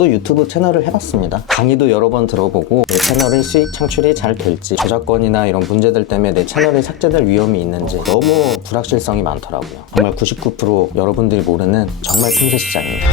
저도 유튜브 채널을 해봤습니다. 강의도 여러 번 들어보고 내 채널의 수익 창출이 잘 될지 저작권이나 이런 문제들 때문에 내 채널이 삭제될 위험이 있는지 너무 불확실성이 많더라고요. 정말 99% 여러분들이 모르는 정말 틈새 시장입니다.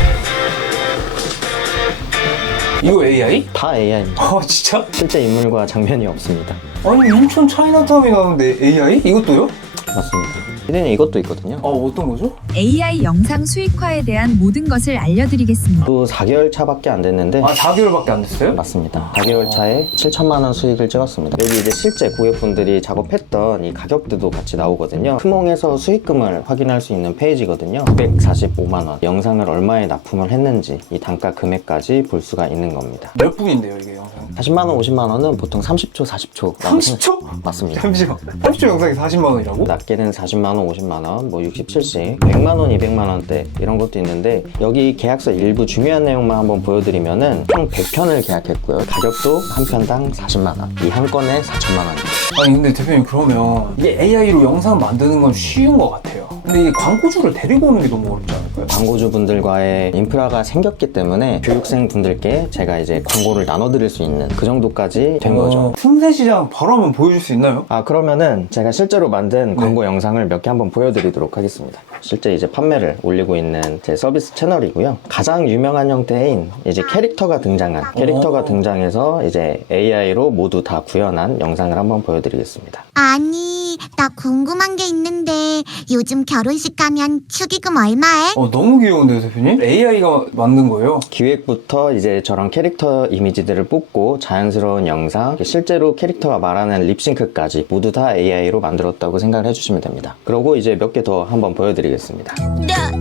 이거 AI? 다 AI입니다. 아 진짜? 실제 인물과 장면이 없습니다. 아니 인천 차이나타운이 나오는데 AI? 이것도요? 맞습니다. 피디님 이것도 있거든요. 아 어떤 거죠? AI 영상 수익화에 대한 모든 것을 알려드리겠습니다. 또 4개월 차밖에 안 됐는데 아 4개월밖에 안 됐어요? 맞습니다. 4개월 차에 7천만 원 수익을 찍었습니다. 여기 이제 실제 고객분들이 작업했던 이 가격들도 같이 나오거든요. 크몽에서 수익금을 확인할 수 있는 페이지거든요. 945만 원. 영상을 얼마에 납품을 했는지 이 단가 금액까지 볼 수가 있는 겁니다. 몇 분인데요 이게 영상? 40만 원, 50만 원은 보통 30초, 40초. 30초? 맞습니다. 잠시만 30초 영상이 40만 원이라고? 낮게는 40만 원, 50만 원, 뭐 60, 70, 100만 원, 200만 원대 이런 것도 있는데 여기 계약서 일부 중요한 내용만 한번 보여드리면은 총 100편을 계약했고요. 가격도 한 편당 40만 원. 이 한 건에 4천만 원입니다. 아니 근데 대표님 그러면 이게 AI로 영상 만드는 건 쉬운 것 같아요 근데 이 광고주를 데리고 오는 게 너무 어렵지 않을까요? 광고주분들과의 인프라가 생겼기 때문에 교육생 분들께 제가 이제 광고를 나눠드릴 수 있는 그 정도까지 된 거죠. 어, 틈새 시장 바로 한번 보여줄 수 있나요? 아 그러면은 제가 실제로 만든 광고 영상을 몇 개 한번 보여드리도록 하겠습니다. 실제 이제 판매를 올리고 있는 제 서비스 채널이고요. 가장 유명한 형태인 이제 캐릭터가 등장한 캐릭터가 오. 등장해서 이제 AI로 모두 다 구현한 영상을 한번 보여드리겠습니다. 아니, 나 궁금한 게 있는데 요즘 결혼식 가면 축의금 얼마에? 어 너무 귀여운데요 대표님? AI가 만든 거예요? 기획부터 이제 저런 캐릭터 이미지들을 뽑고 자연스러운 영상, 실제로 캐릭터가 말하는 립싱크까지 모두 다 AI로 만들었다고 생각을 해주시면 됩니다. 그리고 이제 몇 개 더 한번 보여드 리겠습니다. 나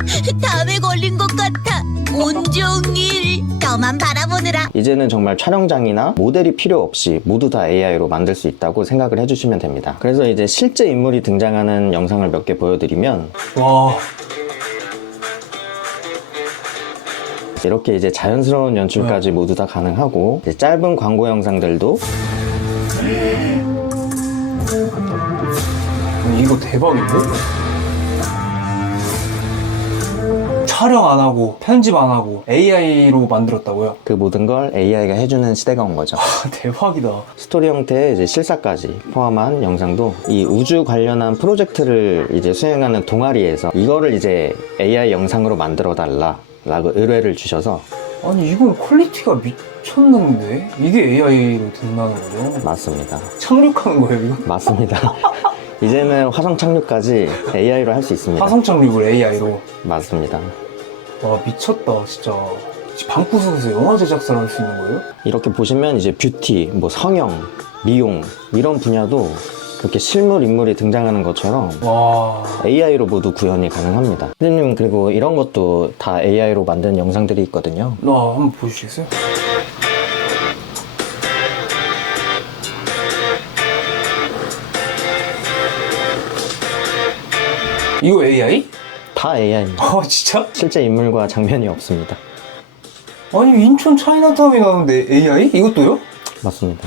담에 걸린 것 같아. 온종일 너만 바라보느라. 이제는 정말 촬영장이나 모델이 필요 없이 모두 다 AI로 만들 수 있다고 생각을 해주시면 됩니다. 그래서 이제 실제 인물이 등장하는 영상을 몇 개 보여드리면 와 이렇게 이제 자연스러운 연출까지 모두 다 가능하고 이제 짧은 광고 영상들도 이거 대박인데? 촬영 안 하고 편집 안 하고 AI로 만들었다고요? 그 모든 걸 AI가 해주는 시대가 온 거죠. 아, 대박이다. 스토리 형태의 이제 실사까지 포함한 영상도 이 우주 관련한 프로젝트를 이제 수행하는 동아리에서 이거를 이제 AI 영상으로 만들어 달라 라고 의뢰를 주셔서 아니 이건 퀄리티가 미쳤는데 이게 AI로 된다는 거죠? 맞습니다. 착륙하는 거예요 이거? 맞습니다. 이제는 화성 착륙까지 AI로 할 수 있습니다. 화성 착륙을 AI로 맞습니다. 와 미쳤다 진짜 방구석에서 영화 제작사를 할 수 있는 거예요? 이렇게 보시면 이제 뷰티, 뭐 성형, 미용 이런 분야도 그렇게 실물 인물이 등장하는 것처럼 와 AI로 모두 구현이 가능합니다. 선생님 그리고 이런 것도 다 AI로 만든 영상들이 있거든요. 나 한번 보여주시겠어요? 이거 AI? 다 AI입니다. 아 진짜? 실제 인물과 장면이 없습니다. 아니 인천 차이나타운이 나오는데 AI? 이것도요? 맞습니다.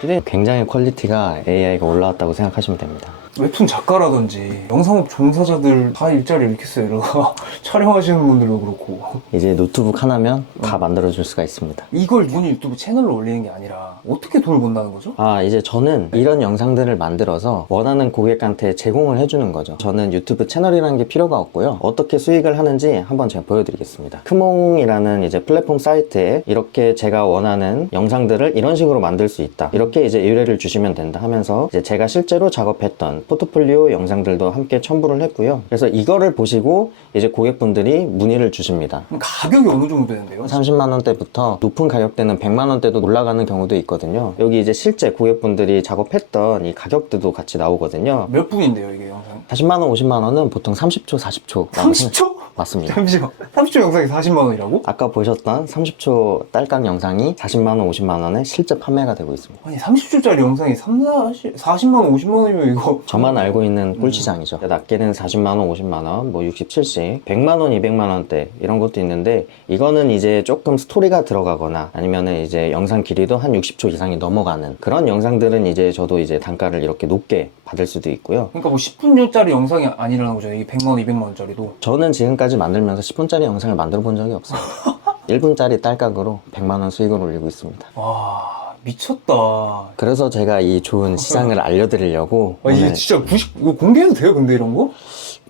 근데 굉장히 퀄리티가 AI가 올라왔다고 생각하시면 됩니다. 웹툰 작가라든지 영상업 종사자들 다 일자리 잃겠어요 촬영하시는 분들도 그렇고 이제 노트북 하나면 다 만들어줄 수가 있습니다. 이걸 본인 유튜브 채널로 올리는 게 아니라 어떻게 돈을 번다는 거죠? 아, 이제 저는 이런 영상들을 만들어서 원하는 고객한테 제공을 해주는 거죠. 저는 유튜브 채널이라는 게 필요가 없고요. 어떻게 수익을 하는지 한번 제가 보여드리겠습니다. 크몽이라는 이제 플랫폼 사이트에 이렇게 제가 원하는 영상들을 이런 식으로 만들 수 있다. 이렇게 이제 의뢰를 주시면 된다 하면서 이제 제가 실제로 작업했던 포트폴리오 영상들도 함께 첨부를 했고요. 그래서 이거를 보시고 이제 고객분들이 문의를 주십니다. 그럼 가격이 어느 정도 되는데요? 30만 원대부터 높은 가격대는 100만 원대도 올라가는 경우도 있거든요. 여기 이제 실제 고객분들이 작업했던 이 가격대도 같이 나오거든요. 몇 분인데요 이게 영상? 40만 원, 50만 원은 보통 30초, 40초. 30초? 맞습니다. 잠시만 30초 영상이 40만 원이라고? 아까 보셨던 30초 딸깍 영상이 40만 원, 50만 원에 실제 판매가 되고 있습니다. 아니 30초짜리 영상이 3, 40, 40만 원, 50만 원이면 이거 저만 알고 있는 꿀시장이죠. 낮게는 40만 원, 50만 원, 뭐 60, 70, 100만 원, 200만 원대 이런 것도 있는데 이거는 이제 조금 스토리가 들어가거나 아니면은 이제 영상 길이도 한 60초 이상이 넘어가는 그런 영상들은 이제 저도 이제 단가를 이렇게 높게 받을 수도 있고요. 그러니까 뭐 10분짜리 영상이 아니라는 거죠 이게 100만 원, 200만 원짜리도 저는 지금까지 만들면서 10분짜리 영상을 만들어 본 적이 없어요. 1분짜리 딸깍으로 100만원 수익을 올리고 있습니다. 와 미쳤다. 아, 그래서 제가 이 좋은 시장을 알려드리려고 이게 오늘 진짜 부식 이거 공개해도 돼요? 근데 이런 거?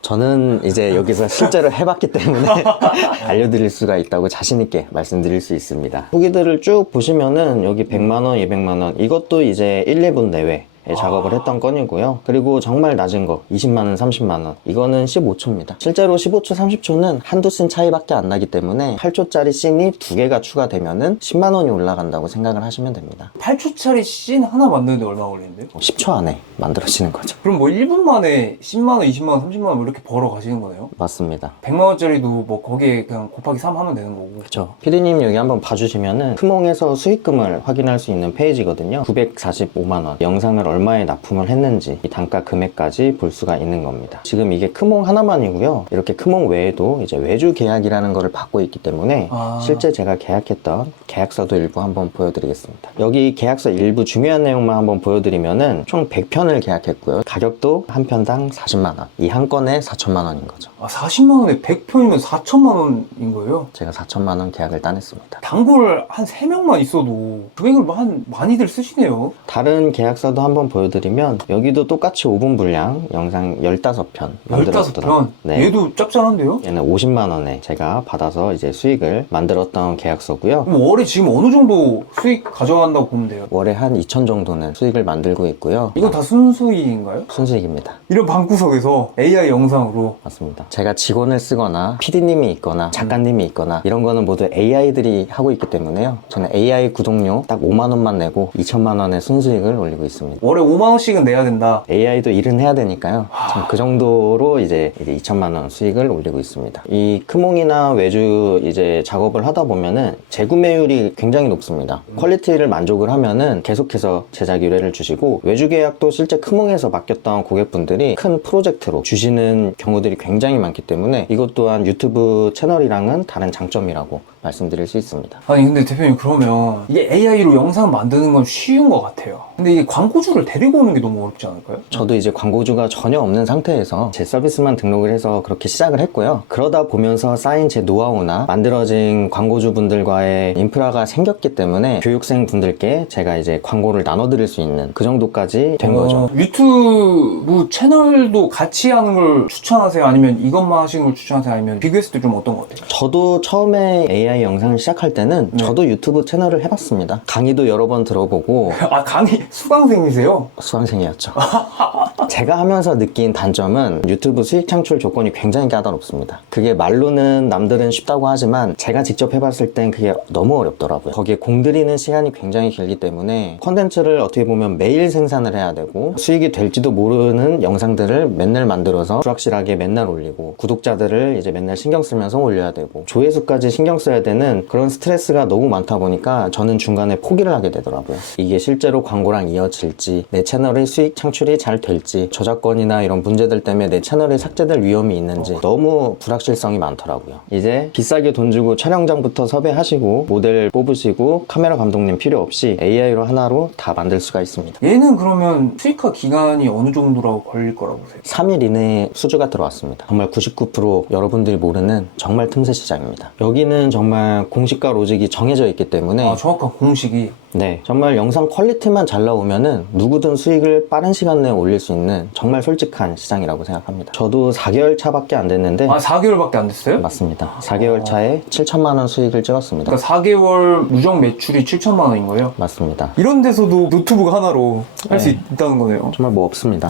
저는 이제 여기서 실제로 해봤기 때문에 알려드릴 수가 있다고 자신있게 말씀드릴 수 있습니다. 후기들을 쭉 보시면은 여기 100만원, 200만원 이것도 이제 1, 2분 내외 에 작업을 했던 건이고요. 그리고 정말 낮은 거 20만원, 30만원 이거는 15초입니다. 실제로 15초, 30초는 한두 씬 차이밖에 안 나기 때문에 8초짜리 씬이 두 개가 추가되면은 10만원이 올라간다고 생각을 하시면 됩니다. 8초짜리 씬 하나 만드는데 얼마 걸리는데요? 10초 안에 만들어지는 거죠. 그럼 뭐 1분 만에 10만원, 20만원, 30만원 뭐 이렇게 벌어 가시는 거네요? 맞습니다. 100만원짜리도 뭐 거기에 그냥 곱하기 3 하면 되는 거고. 그렇죠. 피디님 여기 한번 봐주시면은 크몽에서 수익금을 확인할 수 있는 페이지거든요. 945만 원. 영상을 얼마 에 납품을 했는지 이 단가 금액까지 볼 수가 있는 겁니다. 지금 이게 크몽 하나만이고요. 이렇게 크몽 외에도 이제 외주 계약이라는 거를 받고 있기 때문에 아. 실제 제가 계약했던 계약서도 일부 한번 보여드리겠습니다. 여기 계약서 일부 중요한 내용만 한번 보여드리면은 총 100편을 계약했고요. 가격도 한 편당 40만 원. 이 한 건에 4천만 원인 거죠. 아 40만 원에 100편이면 4천만 원인 거예요? 제가 4천만 원 계약을 따냈습니다. 단골 한 3명만 있어도 금액을 뭐한 많이들 쓰시네요. 다른 계약서도 한번 보여드리면 여기도 똑같이 5분 분량 영상 15편 만들었더라고요. 15편? 네. 얘도 짭짤한데요? 얘는 50만 원에 제가 받아서 이제 수익을 만들었던 계약서고요. 그럼 월에 지금 어느 정도 수익 가져간다고 보면 돼요? 월에 한 2천 정도는 수익을 만들고 있고요. 이건 다 순수익인가요? 순수익입니다. 이런 방구석에서 AI 영상으로 맞습니다. 제가 직원을 쓰거나 PD님이 있거나 작가님이 있거나 이런 거는 모두 AI들이 하고 있기 때문에요. 저는 AI 구독료 딱 5만 원만 내고 2천만 원의 순수익을 올리고 있습니다. 월에 5만 원씩은 내야 된다. AI도 일은 해야 되니까요. 참그 정도로 이제, 이제 2천만 원 수익을 올리고 있습니다. 이 크몽이나 외주 이제 작업을 하다 보면은 재구매율이 굉장히 높습니다. 퀄리티를 만족을 하면은 계속해서 제작 의뢰를 주시고 외주 계약도 실제 크몽에서 맡겼던 고객분들이 큰 프로젝트로 주시는 경우들이 굉장히 많기 때문에 이것 또한 유튜브 채널이랑은 다른 장점이라고 말씀드릴 수 있습니다. 아니 근데 대표님 그러면 이게 AI로 영상 만드는 건 쉬운 것 같아요. 근데 이게 광고주를 데리고 오는 게 너무 어렵지 않을까요? 저도 이제 광고주가 전혀 없는 상태에서 제 서비스만 등록을 해서 그렇게 시작을 했고요. 그러다 보면서 쌓인 제 노하우나 만들어진 광고주분들과의 인프라가 생겼기 때문에 교육생 분들께 제가 이제 광고를 나눠드릴 수 있는 그 정도까지 된 거죠. 어, 유튜브 채널도 같이 하는 걸 추천하세요? 아니면 이것만 하시는 걸 추천하세요? 아니면 비교했을 때 좀 어떤 것 같아요? 저도 처음에 AI 영상을 시작할 때는 네. 저도 유튜브 채널을 해봤습니다. 강의도 여러 번 들어보고 아 강의 수강생이세요? 수강생이었죠. 제가 하면서 느낀 단점은 유튜브 수익 창출 조건이 굉장히 까다롭습니다. 그게 말로는 남들은 쉽다고 하지만 제가 직접 해봤을 땐 그게 너무 어렵더라고요. 거기에 공들이는 시간이 굉장히 길기 때문에 컨텐츠를 어떻게 보면 매일 생산을 해야 되고 수익이 될지도 모르는 영상들을 맨날 만들어서 불확실하게 맨날 올리고 구독자들을 이제 맨날 신경 쓰면서 올려야 되고 조회수까지 신경 써야 되는 그런 스트레스가 너무 많다 보니까 저는 중간에 포기를 하게 되더라고요. 이게 실제로 광고랑 이어질지 내 채널의 수익 창출이 잘 될지 저작권이나 이런 문제들 때문에 내 채널이 삭제될 위험이 있는지 너무 불확실성이 많더라고요. 이제 비싸게 돈 주고 촬영장부터 섭외하시고 모델 뽑으시고 카메라 감독님 필요 없이 AI로 하나로 다 만들 수가 있습니다. 얘는 그러면 수익화 기간이 어느 정도라고 걸릴 거라고 보세요? 3일 이내에 수주가 들어왔습니다. 정말 99% 여러분들이 모르는 정말 틈새 시장입니다. 여기는 정말 공시가 로직이 정해져 있기 때문에 아 정확한 공식이 네, 정말 영상 퀄리티만 잘 나오면은 누구든 수익을 빠른 시간 내에 올릴 수 있는 정말 솔직한 시장이라고 생각합니다. 저도 4개월 차밖에 안 됐는데 아 4개월밖에 안 됐어요? 맞습니다. 4개월 차에 7천만 원 수익을 찍었습니다. 그러니까 4개월 누적 매출이 7천만 원인 거예요? 맞습니다. 이런 데서도 노트북 하나로 할 수 네. 있다는 거네요. 정말 뭐 없습니다.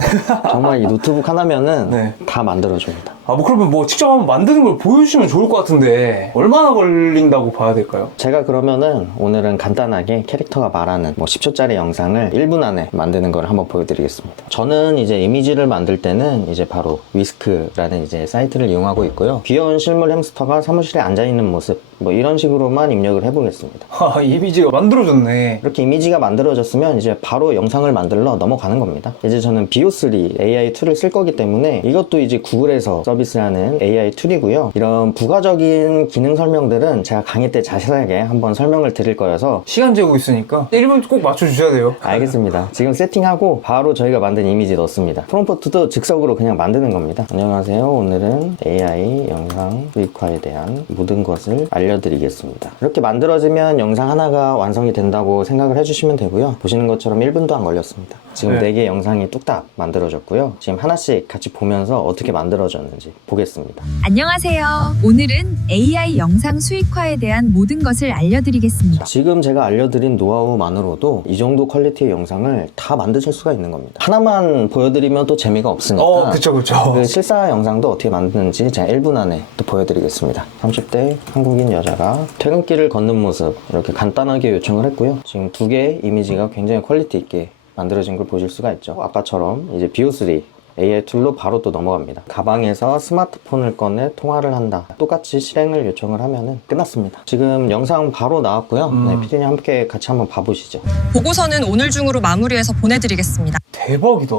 정말 이 노트북 하나면은 네. 다 만들어줍니다. 아 뭐 그러면 뭐 직접 한번 만드는 걸 보여주시면 좋을 것 같은데 얼마나 걸린다고 봐야 될까요? 제가 그러면은 오늘은 간단하게 캐릭터 가 말하는 뭐 10초짜리 영상을 1분 안에 만드는 걸 한번 보여드리겠습니다. 저는 이제 이미지를 만들 때는 이제 바로 위스크라는 이제 사이트를 이용하고 있고요. 귀여운 실물 햄스터가 사무실에 앉아 있는 모습 뭐 이런 식으로만 입력을 해보겠습니다. 아 이미지가 만들어졌네. 이렇게 이미지가 만들어졌으면 이제 바로 영상을 만들러 넘어가는 겁니다. 이제 저는 비오3 AI 툴을 쓸 거기 때문에 이것도 이제 구글에서 서비스하는 AI 툴이고요. 이런 부가적인 기능 설명들은 제가 강의 때 자세하게 한번 설명을 드릴 거여서 시간 재고 있으니까 1분 꼭 맞춰주셔야 돼요. 알겠습니다. 지금 세팅하고 바로 저희가 만든 이미지 넣습니다. 프롬프트도 즉석으로 그냥 만드는 겁니다. 안녕하세요. 오늘은 AI 영상 수익화에 대한 모든 것을 알려 알려드리겠습니다. 이렇게 만들어지면 영상 하나가 완성이 된다고 생각을 해주시면 되고요. 보시는 것처럼 1분도 안 걸렸습니다. 지금 네. 4개의 영상이 뚝딱 만들어졌고요. 지금 하나씩 같이 보면서 어떻게 만들어졌는지 보겠습니다. 안녕하세요. 오늘은 AI 영상 수익화에 대한 모든 것을 알려드리겠습니다. 지금 제가 알려드린 노하우만으로도 이 정도 퀄리티의 영상을 다 만드실 수가 있는 겁니다. 하나만 보여드리면 또 재미가 없으니까 어, 그쵸, 그쵸. 그 실사 영상도 어떻게 만드는지 제가 1분 안에 또 보여드리겠습니다. 30대 한국인 여 자가 퇴근길을 걷는 모습 이렇게 간단하게 요청을 했고요. 지금 두 개의 이미지가 굉장히 퀄리티 있게 만들어진 걸 보실 수가 있죠. 아까처럼 이제 BO3 AI 툴로 바로 또 넘어갑니다. 가방에서 스마트폰을 꺼내 통화를 한다. 똑같이 실행을 요청을 하면은 끝났습니다. 지금 영상 바로 나왔고요. 음. 네, 피디님 함께 같이 한번 봐보시죠. 보고서는 오늘 중으로 마무리해서 보내드리겠습니다. 대박이다.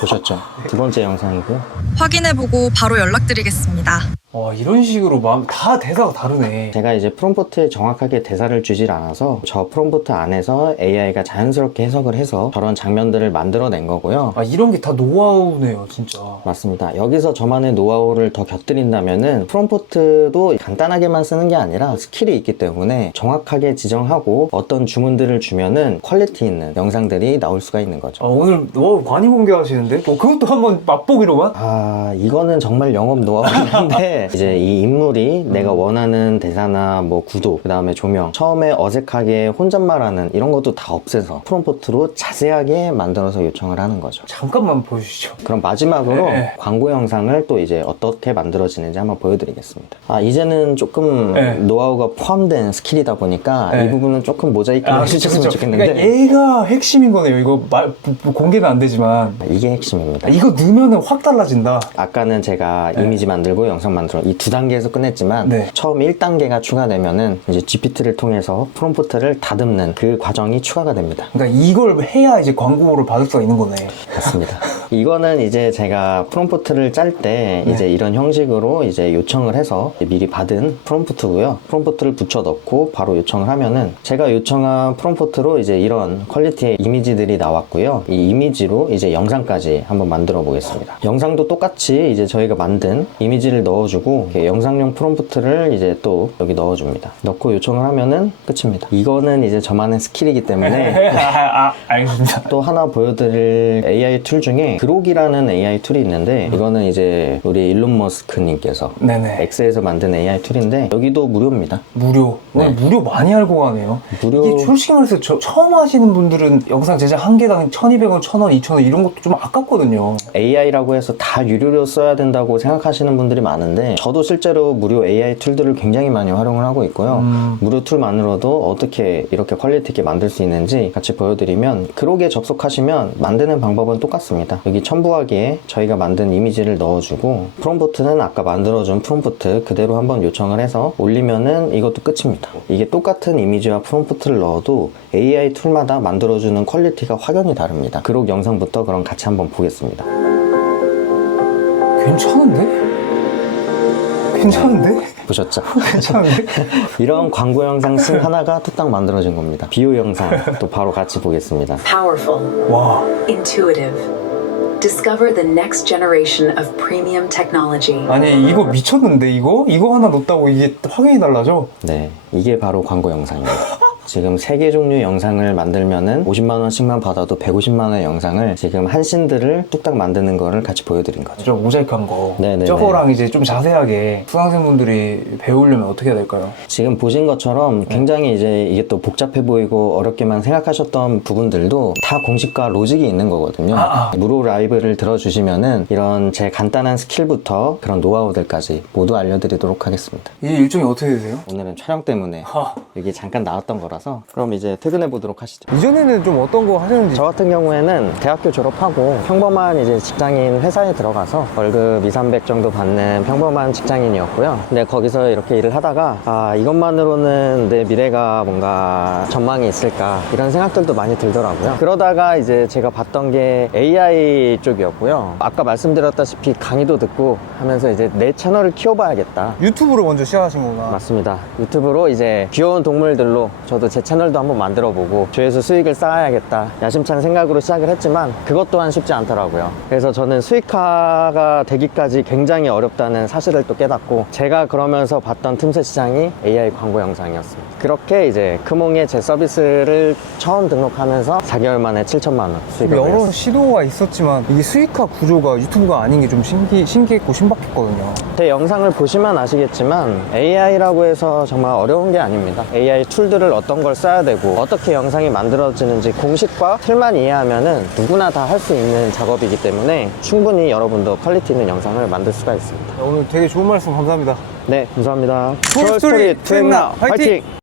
보셨죠? 두 번째 영상이고요. 확인해보고 바로 연락드리겠습니다. 와, 이런 식으로 마음, 다 대사가 다르네. 제가 이제 프롬프트에 정확하게 대사를 주질 않아서 저 프롬프트 안에서 AI가 자연스럽게 해석을 해서 저런 장면들을 만들어낸 거고요. 아, 이런 게 다 노하우네요, 진짜. 맞습니다. 여기서 저만의 노하우를 더 곁들인다면은 프롬프트도 간단하게만 쓰는 게 아니라 스킬이 있기 때문에 정확하게 지정하고 어떤 주문들을 주면은 퀄리티 있는 영상들이 나올 수가 있는 거죠. 아, 오늘 노하우 많이 공개하시는데? 뭐, 그것도 한번 맛보기로만? 아, 이거는 정말 영업 노하우긴 한데, 이제 이 인물이 내가 원하는 대사나 뭐 구도, 그 다음에 조명, 처음에 어색하게 혼잣말하는 이런 것도 다 없애서 프롬포트로 자세하게 만들어서 요청을 하는 거죠. 잠깐만 보여주시죠. 그럼 마지막으로 네. 광고 영상을 또 이제 어떻게 만들어지는지 한번 보여드리겠습니다. 아, 이제는 조금 네. 노하우가 포함된 스킬이다 보니까 네. 이 부분은 조금 모자이크를 아, 해주셨으면 그쵸, 그쵸. 좋겠는데, 그러니까 얘가 핵심인 거네요. 이거 말, 부- 공개는 안 되지만. 이게 핵심입니다. 이거 넣으면 확 달라진다. 아까는 제가 네. 이미지 만들고 영상 만들 어이두 단계에서 끝냈지만 네. 처음 1단계가 추가되면은 이제 GPT를 통해서 프롬프트를 다듬는 그 과정이 추가가 됩니다. 그러니까 이걸 해야 이제 광고를 받을 수가 있는 거네. 맞습니다. 이거는 이제 제가 프롬프트를 짤때 네. 이제 이런 형식으로 이제 요청을 해서 미리 받은 프롬프트고요. 프롬프트를 붙여 넣고 바로 요청을 하면은 제가 요청한 프롬프트로 이제 이런 퀄리티의 이미지들이 나왔고요. 이 이미지로 이제 영상까지 한번 만들어 보겠습니다. 영상도 똑같이 이제 저희가 만든 이미지를 넣어주고 이렇게 영상용 프롬프트를 이제 또 여기 넣어줍니다. 넣고 요청을 하면은 끝입니다. 이거는 이제 저만의 스킬이기 때문에 아, 아, 알겠습니다. 또 하나 보여드릴 AI 툴 중에 그록이라는 AI 툴이 있는데 이거는 이제 우리 일론 머스크님께서 네네. 엑스에서 만든 AI 툴인데 여기도 무료입니다. 무료. 오늘 네. 무료 많이 알고 가네요. 무료 이게 솔직히 말해서 저, 처음 하시는 분들은 영상 제작 한 개당 1200원, 1000원, 2000원 이런 것도 좀 아깝거든요. AI라고 해서 다 유료로 써야 된다고 생각하시는 분들이 많은데 저도 실제로 무료 AI 툴들을 굉장히 많이 활용을 하고 있고요. 음. 무료 툴만으로도 어떻게 이렇게 퀄리티 있게 만들 수 있는지 같이 보여드리면 그록에 접속하시면 만드는 방법은 똑같습니다. 여기 첨부하기에 저희가 만든 이미지를 넣어주고 프롬프트는 아까 만들어준 프롬프트 그대로 한번 요청을 해서 올리면은 이것도 끝입니다. 이게 똑같은 이미지와 프롬프트를 넣어도 AI 툴마다 만들어주는 퀄리티가 확연히 다릅니다. 그록 영상부터 그럼 같이 한번 보겠습니다. 괜찮은데? 괜찮은데? 보셨죠? 괜찮은데? 이런 광고 영상 씬 하나가 뚝딱 만들어진 겁니다. 비오 영상 또 바로 같이 보겠습니다. Powerful, 와. intuitive. Discover the next generation of premium technology. 아니 이거 미쳤는데 이거? 이거 하나 넣었다고 이게 확연히 달라져? 네, 이게 바로 광고 영상입니다. 지금 세개 종류 영상을 만들면은 50만 원씩만 받아도 150만 원의 영상을 지금 한 씬들을 뚝딱 만드는 거를 같이 보여드린 거죠. 저 모자이크한 거. 네네네. 저거랑 이제 좀 자세하게 수강생분들이 배우려면 어떻게 해야 될까요? 지금 보신 것처럼 굉장히 이제 이게 또 복잡해 보이고 어렵게만 생각하셨던 부분들도 다 공식과 로직이 있는 거거든요. 아, 아. 무료 라이브를 들어주시면은 이런 제 간단한 스킬부터 그런 노하우들까지 모두 알려드리도록 하겠습니다. 이 일정이 어떻게 되세요? 오늘은 촬영 때문에 하. 여기 잠깐 나왔던 거라서 그럼 이제 퇴근해 보도록 하시죠. 이전에는 좀 어떤 거 하셨는지 저 같은 경우에는 대학교 졸업하고 평범한 이제 직장인 회사에 들어가서 월급 2, 300 정도 받는 평범한 직장인이었고요. 근데 거기서 이렇게 일을 하다가 아, 이것만으로는 내 미래가 뭔가 전망이 있을까 이런 생각들도 많이 들더라고요. 그러다가 이제 제가 봤던 게 AI 쪽이었고요. 아까 말씀드렸다시피 강의도 듣고 하면서 이제 내 채널을 키워봐야겠다. 유튜브로 먼저 시작하신 거구나. 맞습니다. 유튜브로 이제 귀여운 귀여운 동물들로 저도 제 채널도 한번 만들어보고 조회수 수익을 쌓아야겠다 야심찬 생각으로 시작을 했지만 그것 또한 쉽지 않더라고요 그래서 저는 수익화가 되기까지 굉장히 어렵다는 사실을 또 깨닫고 제가 그러면서 봤던 틈새 시장이 AI 광고 영상이었습니다 그렇게 이제 크몽에 제 서비스를 처음 등록하면서 4개월 만에 7천만 원 수익을 여러 올렸어요 시도가 있었지만 이게 수익화 구조가 유튜브가 아닌 게 좀 신기, 신기했고 신박했거든요. 제 영상을 보시면 아시겠지만 AI라고 해서 정말 어려운 게 아닙니다. AI 툴들을 어떤 걸 써야 되고 어떻게 영상이 만들어지는지 공식과 틀만 이해하면은 누구나 다 할 수 있는 작업이기 때문에 충분히 여러분도 퀄리티 있는 영상을 만들 수가 있습니다. 오늘 되게 좋은 말씀 감사합니다. 네, 감사합니다. 서울 스토리 투엠나! 화이팅!